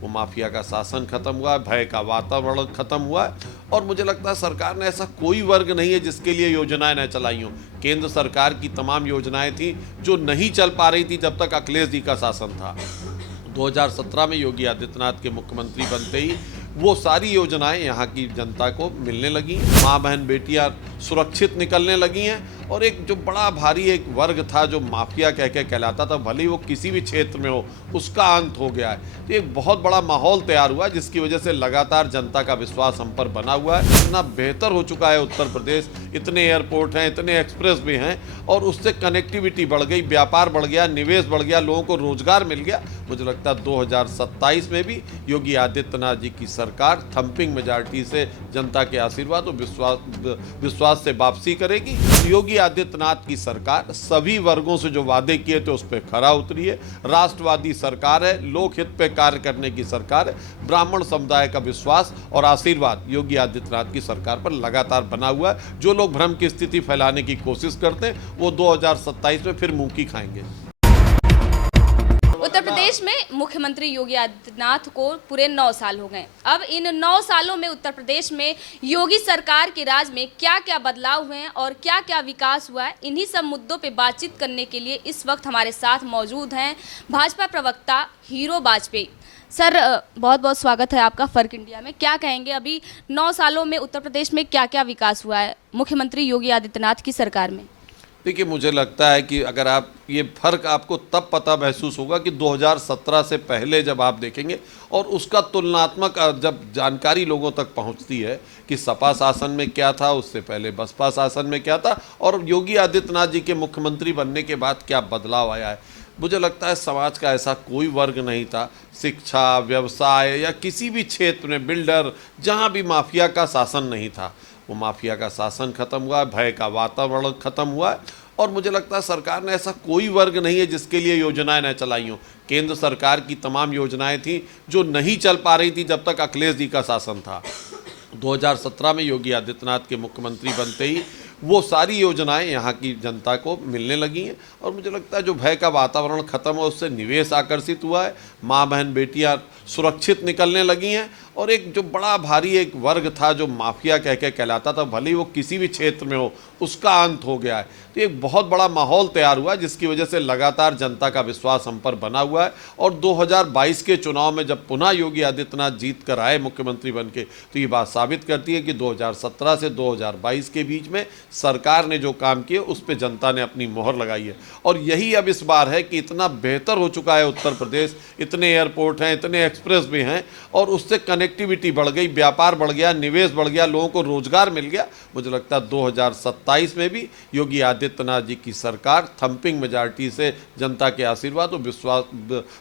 वो माफिया का शासन खत्म हुआ है, भय का वातावरण खत्म हुआ है। और मुझे लगता है सरकार ने ऐसा कोई वर्ग नहीं है जिसके लिए योजनाएं न चलाई हों। केंद्र सरकार की तमाम योजनाएं थी जो नहीं चल पा रही थी जब तक अखिलेश जी का शासन था। 2017 में योगी आदित्यनाथ के मुख्यमंत्री बनते ही वो सारी योजनाएं यहाँ की जनता को मिलने लगी। माँ बहन बेटियाँ सुरक्षित निकलने लगी हैं और एक जो बड़ा भारी एक वर्ग था जो माफिया कह के कहलाता था, भले ही वो किसी भी क्षेत्र में हो, उसका अंत हो गया है। तो एक बहुत बड़ा माहौल तैयार हुआ जिसकी वजह से लगातार जनता का विश्वास हम पर बना हुआ है। इतना बेहतर हो चुका है उत्तर प्रदेश, इतने एयरपोर्ट हैं, इतने एक्सप्रेस वे हैं और उससे कनेक्टिविटी बढ़ गई, व्यापार बढ़ गया, निवेश बढ़ गया, लोगों को रोजगार मिल गया। मुझे लगता है 2027 में भी योगी आदित्यनाथ जी की सरकार थंपिंग मेजॉरिटी से जनता के आशीर्वाद और विश्वास से वापसी करेगी। योगी आदित्यनाथ की सरकार सभी वर्गों से जो वादे किए थे उस पर खरा उतरी है। राष्ट्रवादी सरकार है, लोकहित पे कार्य करने की सरकार है। ब्राह्मण समुदाय का विश्वास और आशीर्वाद योगी आदित्यनाथ की सरकार पर लगातार बना हुआ है। जो लोग भ्रम की स्थिति फैलाने की कोशिश करते हैं वो 2027 में फिर मुंह की खाएंगे। उत्तर प्रदेश में मुख्यमंत्री योगी आदित्यनाथ को पूरे 9 साल हो गए। अब इन 9 सालों में उत्तर प्रदेश में योगी सरकार के राज में क्या क्या बदलाव हुए हैं और क्या क्या विकास हुआ है, इन्हीं सब मुद्दों पे बातचीत करने के लिए इस वक्त हमारे साथ मौजूद हैं भाजपा प्रवक्ता हीरो वाजपेयी। सर, बहुत बहुत स्वागत है आपका फर्क इंडिया में। क्या कहेंगे, अभी 9 सालों में उत्तर प्रदेश में क्या क्या विकास हुआ है मुख्यमंत्री योगी आदित्यनाथ की सरकार में? देखिए, मुझे लगता है कि अगर आप ये फ़र्क आपको तब पता महसूस होगा कि 2017 से पहले जब आप देखेंगे और उसका तुलनात्मक जब जानकारी लोगों तक पहुंचती है कि सपा शासन में क्या था, उससे पहले बसपा शासन में क्या था और योगी आदित्यनाथ जी के मुख्यमंत्री बनने के बाद क्या बदलाव आया है। मुझे लगता है समाज का ऐसा कोई वर्ग नहीं था, शिक्षा, व्यवसाय या किसी भी क्षेत्र में, बिल्डर, जहाँ भी माफिया का शासन नहीं था। वो माफिया का शासन खत्म हुआ है, भय का वातावरण खत्म हुआ है। और मुझे लगता है सरकार ने ऐसा कोई वर्ग नहीं है जिसके लिए योजनाएं न चलाई हों। केंद्र सरकार की तमाम योजनाएं थी जो नहीं चल पा रही थी जब तक अखिलेश जी का शासन था। 2017 में योगी आदित्यनाथ के मुख्यमंत्री बनते ही वो सारी योजनाएं यहाँ की जनता को मिलने लगी हैं और मुझे लगता है जो भय का वातावरण खत्म हो, उससे निवेश आकर्षित हुआ है। माँ बहन बेटियाँ सुरक्षित निकलने लगी हैं और एक जो बड़ा भारी एक वर्ग था जो माफिया कह के कहलाता था, भले ही वो किसी भी क्षेत्र में हो, उसका अंत हो गया है। तो एक बहुत बड़ा माहौल तैयार हुआ जिसकी वजह से लगातार जनता का विश्वास हम पर बना हुआ है। और 2022 के चुनाव में जब पुनः योगी आदित्यनाथ जीत कर आए मुख्यमंत्री बन के, तो ये बात साबित करती है कि 2017 से 2022 के बीच में सरकार ने जो काम किए उस पर जनता ने अपनी मोहर लगाई है। और यही अब इस बार है कि इतना बेहतर हो चुका है उत्तर प्रदेश, इतने एयरपोर्ट हैं, इतने एक्सप्रेस वे हैं और उससे कनेक्टिविटी बढ़ गई, व्यापार बढ़ गया, निवेश बढ़ गया, लोगों को रोजगार मिल गया। मुझे लगता है 2027 में भी योगी आदित्यनाथ जी की सरकार थंपिंग मेजॉरिटी से जनता के आशीर्वाद और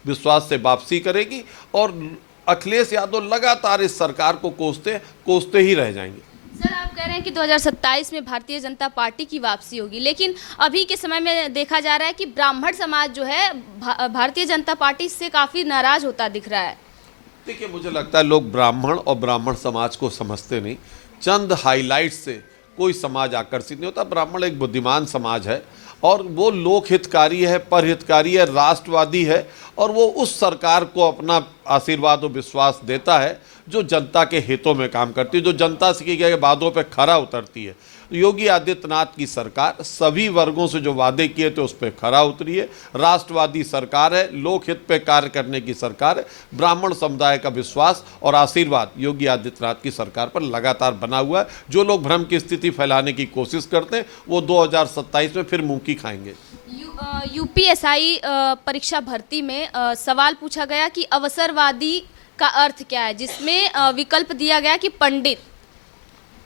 विश्वास से वापसी करेगी और अखिलेश यादव लगातार इस सरकार को कोसते ही रह जाएंगे। सर, आप कह रहे हैं कि 2027 में भारतीय जनता पार्टी की वापसी होगी, लेकिन अभी के समय में देखा जा रहा है कि ब्राह्मण समाज जो है भारतीय जनता पार्टी से काफ़ी नाराज होता दिख रहा है। देखिए, मुझे लगता है लोग ब्राह्मण और ब्राह्मण समाज को समझते नहीं। चंद हाइलाइट से कोई समाज आकर्षित नहीं होता। ब्राह्मण एक बुद्धिमान समाज है और वो लोकहितकारी है, परहितकारी है, राष्ट्रवादी है और वो उस सरकार को अपना आशीर्वाद और विश्वास देता है जो जनता के हितों में काम करती है, जो जनता से की गए वादों पे खरा उतरती है। योगी आदित्यनाथ की सरकार सभी वर्गों से जो वादे किए थे उस पर खरा उतरी है। राष्ट्रवादी सरकार है, लोकहित पे कार्य करने की सरकार है। ब्राह्मण समुदाय का विश्वास और आशीर्वाद योगी आदित्यनाथ की सरकार पर लगातार बना हुआ है। जो लोग भ्रम की स्थिति फैलाने की कोशिश करते हैं वो 2027 में फिर मुंह की खाएंगे। यूपीएसआई परीक्षा भर्ती में सवाल पूछा गया कि अवसरवादी का अर्थ क्या है, जिसमें विकल्प दिया गया कि पंडित।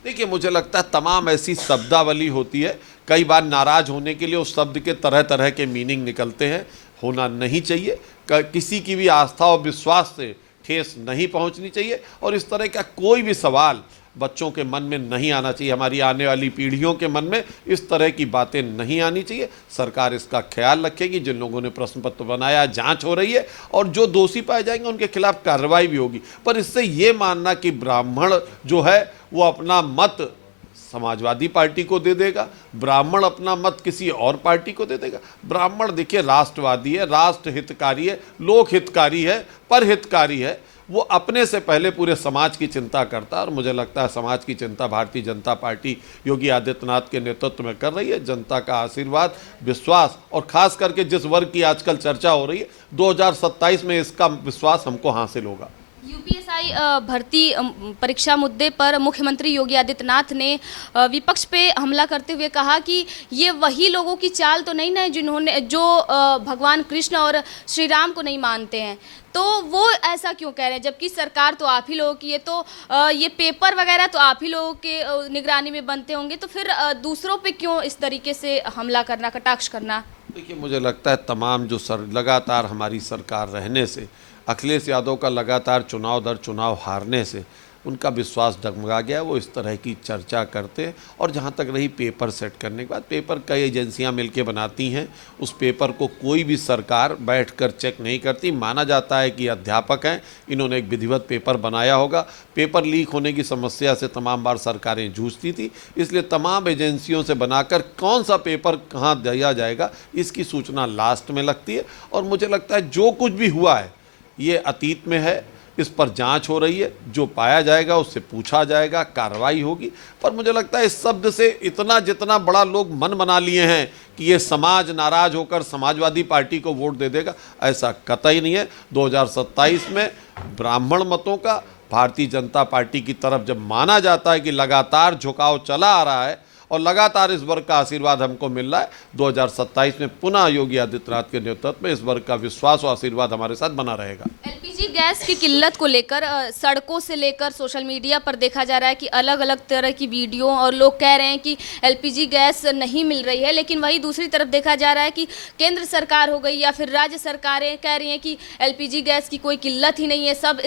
देखिए, मुझे लगता है तमाम ऐसी शब्दावली होती है, कई बार नाराज होने के लिए उस शब्द के तरह तरह के मीनिंग निकलते हैं। होना नहीं चाहिए, किसी की भी आस्था और विश्वास से ठेस नहीं पहुंचनी चाहिए और इस तरह का कोई भी सवाल बच्चों के मन में नहीं आना चाहिए। हमारी आने वाली पीढ़ियों के मन में इस तरह की बातें नहीं आनी चाहिए। सरकार इसका ख्याल रखेगी। जिन लोगों ने प्रश्न पत्र बनाया, जांच हो रही है और जो दोषी पाए जाएंगे उनके खिलाफ कार्रवाई भी होगी। पर इससे ये मानना कि ब्राह्मण जो है वो अपना मत समाजवादी पार्टी को दे देगा, ब्राह्मण अपना मत किसी और पार्टी को दे देगा। ब्राह्मण देखिए राष्ट्रवादी है, राष्ट्र हितकारी है, लोक हितकारी है, परहितकारी है। वो अपने से पहले पूरे समाज की चिंता करता है। और मुझे लगता है समाज की चिंता भारतीय जनता पार्टी योगी आदित्यनाथ के नेतृत्व में कर रही है। जनता का आशीर्वाद, विश्वास और खास करके जिस वर्ग की आजकल चर्चा हो रही है, 2027 में इसका विश्वास हमको हासिल होगा। यूपीएसआई भर्ती परीक्षा मुद्दे पर मुख्यमंत्री योगी आदित्यनाथ ने विपक्ष पे हमला करते हुए कहा कि ये वही लोगों की चाल तो नहीं ना जो भगवान कृष्ण और श्री राम को नहीं मानते हैं, तो वो ऐसा क्यों कह रहे हैं, जबकि सरकार तो आप ही लोगों की है, तो ये पेपर वगैरह तो आप ही लोगों के निगरानी में बनते होंगे, तो फिर दूसरों पे क्यों इस तरीके से हमला करना, कटाक्ष करना? देखिए, मुझे लगता है तमाम जो लगातार हमारी सरकार रहने से, अखिलेश यादव का लगातार चुनाव दर चुनाव हारने से उनका विश्वास डगमगा गया। वो इस तरह की चर्चा करते। और जहाँ तक रही पेपर सेट करने के बाद, पेपर कई एजेंसियाँ मिलकर बनाती हैं, उस पेपर को कोई भी सरकार बैठकर चेक नहीं करती। माना जाता है कि अध्यापक हैं, इन्होंने एक विधिवत पेपर बनाया होगा। पेपर लीक होने की समस्या से तमाम बार सरकारें जूझती थी, इसलिए तमाम एजेंसियों से बनाकर कौन सा पेपर कहाँ दिया जाएगा, इसकी सूचना लास्ट में लगती है। और मुझे लगता है जो कुछ भी हुआ है ये अतीत में है, इस पर जांच हो रही है, जो पाया जाएगा उससे पूछा जाएगा, कार्रवाई होगी। पर मुझे लगता है इस शब्द से जितना बड़ा लोग मन बना लिए हैं कि ये समाज नाराज होकर समाजवादी पार्टी को वोट दे देगा, ऐसा कतई नहीं है। 2027 में ब्राह्मण मतों का भारतीय जनता पार्टी की तरफ जब माना जाता है कि लगातार झुकाव चला आ रहा है और लगातार इस वर्ग का आशीर्वाद हमको मिल रहा है, 2027 में पुनः योगी आदित्यनाथ के नेतृत्व में इस वर्ग का विश्वास और आशीर्वाद हमारे साथ बना रहेगा। एलपीजी गैस की किल्लत को लेकर सड़कों से लेकर सोशल मीडिया पर देखा जा रहा है कि अलग अलग तरह की वीडियो, और लोग कह रहे हैं कि एलपीजी गैस नहीं मिल रही है, लेकिन वहीं दूसरी तरफ देखा जा रहा है कि केंद्र सरकार हो गई या फिर राज्य सरकारें कह रही हैं कि एलपीजी गैस की कोई किल्लत ही नहीं है, सब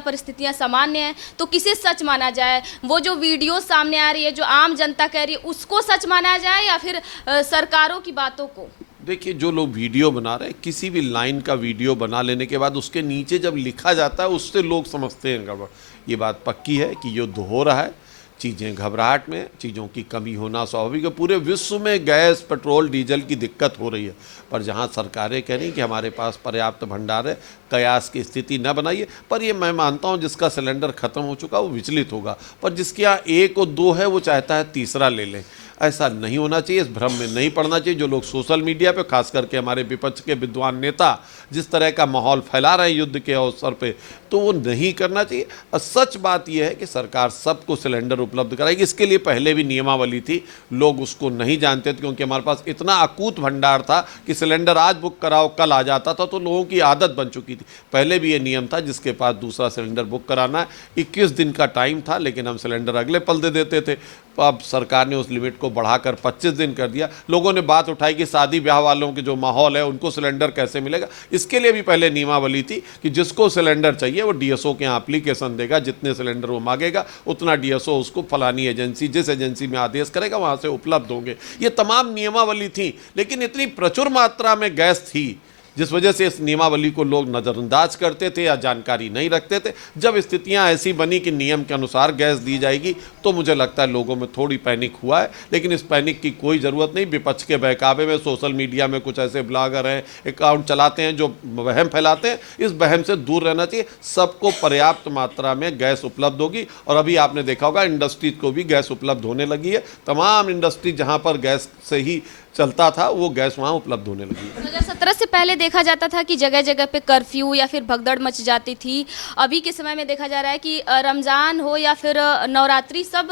परिस्थितियाँ सामान्य हैं। तो किसे सच माना जाए? वो जो वीडियो सामने आ रही है, जो आम जनता कह रही है, उसको सच माना जाए या फिर सरकारों की बातों को? देखिए, जो लोग वीडियो बना रहे हैं, किसी भी लाइन का वीडियो बना लेने के बाद उसके नीचे जब लिखा जाता है उससे लोग समझते हैं गड़बड़। ये बात पक्की है कि युद्ध हो रहा है, चीज़ें घबराहट में, चीज़ों की कमी होना स्वाभाविक है। पूरे विश्व में गैस, पेट्रोल, डीजल की दिक्कत हो रही है, पर जहां सरकारें कह रही कि हमारे पास पर्याप्त भंडार है, कयास की स्थिति न बनाइए। पर ये मैं मानता हूं जिसका सिलेंडर ख़त्म हो चुका वो विचलित होगा, पर जिसके यहाँ 1 और 2 है वो चाहता है तीसरा ले लें। ऐसा नहीं होना चाहिए, इस भ्रम में नहीं पड़ना चाहिए। जो लोग सोशल मीडिया पे, खास करके हमारे विपक्ष के विद्वान नेता जिस तरह का माहौल फैला रहे हैं युद्ध के अवसर पे, तो वो नहीं करना चाहिए। और सच बात यह है कि सरकार सबको सिलेंडर उपलब्ध कराएगी। इसके लिए पहले भी नियमावली थी, लोग उसको नहीं जानते थे क्योंकि हमारे पास इतना अकूत भंडार था कि सिलेंडर आज बुक कराओ कल आ जाता था, तो लोगों की आदत बन चुकी थी। पहले भी ये नियम था, जिसके पास दूसरा सिलेंडर बुक कराना है 21 दिन का टाइम था, लेकिन हम सिलेंडर अगले पल दे देते थे। अब सरकार ने उस लिमिट को बढ़ाकर 25 दिन कर दिया। लोगों ने बात उठाई कि शादी ब्याह वालों के जो माहौल है उनको सिलेंडर कैसे मिलेगा। इसके लिए भी पहले नियमावली थी कि जिसको सिलेंडर चाहिए वो डीएसओ के यहाँ एप्लीकेशन देगा, जितने सिलेंडर वो मांगेगा उतना डीएसओ उसको फलानी एजेंसी, जिस एजेंसी में आदेश करेगा वहाँ से उपलब्ध होंगे। ये तमाम नियमावली थी, लेकिन इतनी प्रचुर मात्रा में गैस थी जिस वजह से इस नियमावली को लोग नज़रअंदाज करते थे या जानकारी नहीं रखते थे। जब स्थितियां ऐसी बनी कि नियम के अनुसार गैस दी जाएगी, तो मुझे लगता है लोगों में थोड़ी पैनिक हुआ है, लेकिन इस पैनिक की कोई ज़रूरत नहीं। विपक्ष के बहकावे में सोशल मीडिया में कुछ ऐसे ब्लॉगर हैं, अकाउंट चलाते हैं जो वहम फैलाते हैं, इस वहम से दूर रहना चाहिए। सबको पर्याप्त मात्रा में गैस उपलब्ध होगी। और अभी आपने देखा होगा इंडस्ट्रीज को भी गैस उपलब्ध होने लगी है। तमाम इंडस्ट्री जहाँ पर गैस से ही चलता था वो गैस वहाँ उपलब्ध होने लगी है। 2017 से पहले देखा जाता था कि जगह जगह पे कर्फ्यू या फिर भगदड़ मच जाती थी। अभी के समय में देखा जा रहा है कि रमज़ान हो या फिर नवरात्रि, सब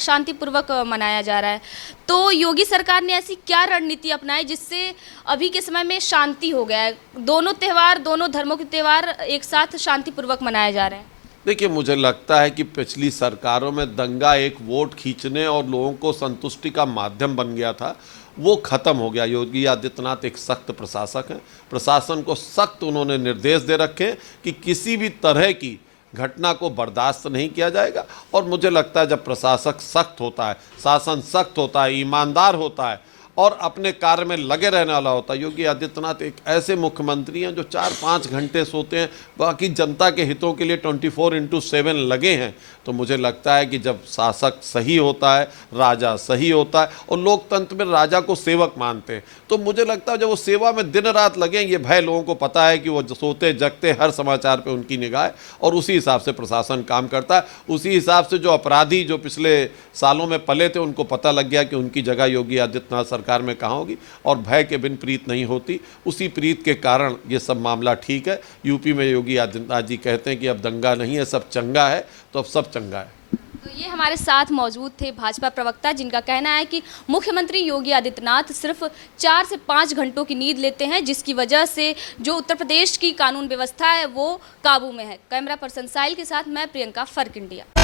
शांतिपूर्वक मनाया जा रहा है। तो योगी सरकार ने ऐसी क्या रणनीति अपनाई जिससे अभी के समय में शांति हो गया है? दोनों त्यौहार, दोनों धर्मों के त्यौहार एक साथ शांतिपूर्वक मनाए जा रहे हैं। देखिए, मुझे लगता है कि पिछली सरकारों में दंगा एक वोट खींचने और लोगों को संतुष्टि का माध्यम बन गया था, वो ख़त्म हो गया। योगी आदित्यनाथ एक सख्त प्रशासक हैं। प्रशासन को सख्त उन्होंने निर्देश दे रखे हैं कि किसी भी तरह की घटना को बर्दाश्त नहीं किया जाएगा। और मुझे लगता है जब प्रशासक सख्त होता है, शासन सख्त होता है, ईमानदार होता है और अपने कार्य में लगे रहने वाला होता। योगी आदित्यनाथ एक ऐसे मुख्यमंत्री हैं जो 4-5 घंटे सोते हैं, बाकी जनता के हितों के लिए 24/7 लगे हैं। तो मुझे लगता है कि जब शासक सही होता है, राजा सही होता है, और लोकतंत्र में राजा को सेवक मानते हैं, तो मुझे लगता है जब वो सेवा में दिन रात लगे, ये भय लोगों को पता है कि वो सोते जगते हर समाचार पे उनकी निगाह है, और उसी हिसाब से प्रशासन काम करता है। उसी हिसाब से जो अपराधी जो पिछले सालों में पले थे, उनको पता लग गया कि उनकी जगह योगी आदित्यनाथ सरकार में कहाँ होगी, और भय के बिन प्रीत नहीं होती। उसी प्रीत के कारण ये सब मामला ठीक है। यूपी में योगी आदित्यनाथ जी कहते हैं कि अब दंगा नहीं है, सब चंगा है, तो अब सब चंगा है। तो ये हमारे साथ मौजूद थे भाजपा प्रवक्ता, जिनका कहना है कि मुख्यमंत्री योगी आदित्यनाथ सिर्फ 4 से 5 घंटों की नींद लेते हैं, जिसकी वजह से जो उत्तर प्रदेश की कानून व्यवस्था है वो काबू में है। कैमरा पर्सन साहिल के साथ मैं प्रियंका, फर्क इंडिया।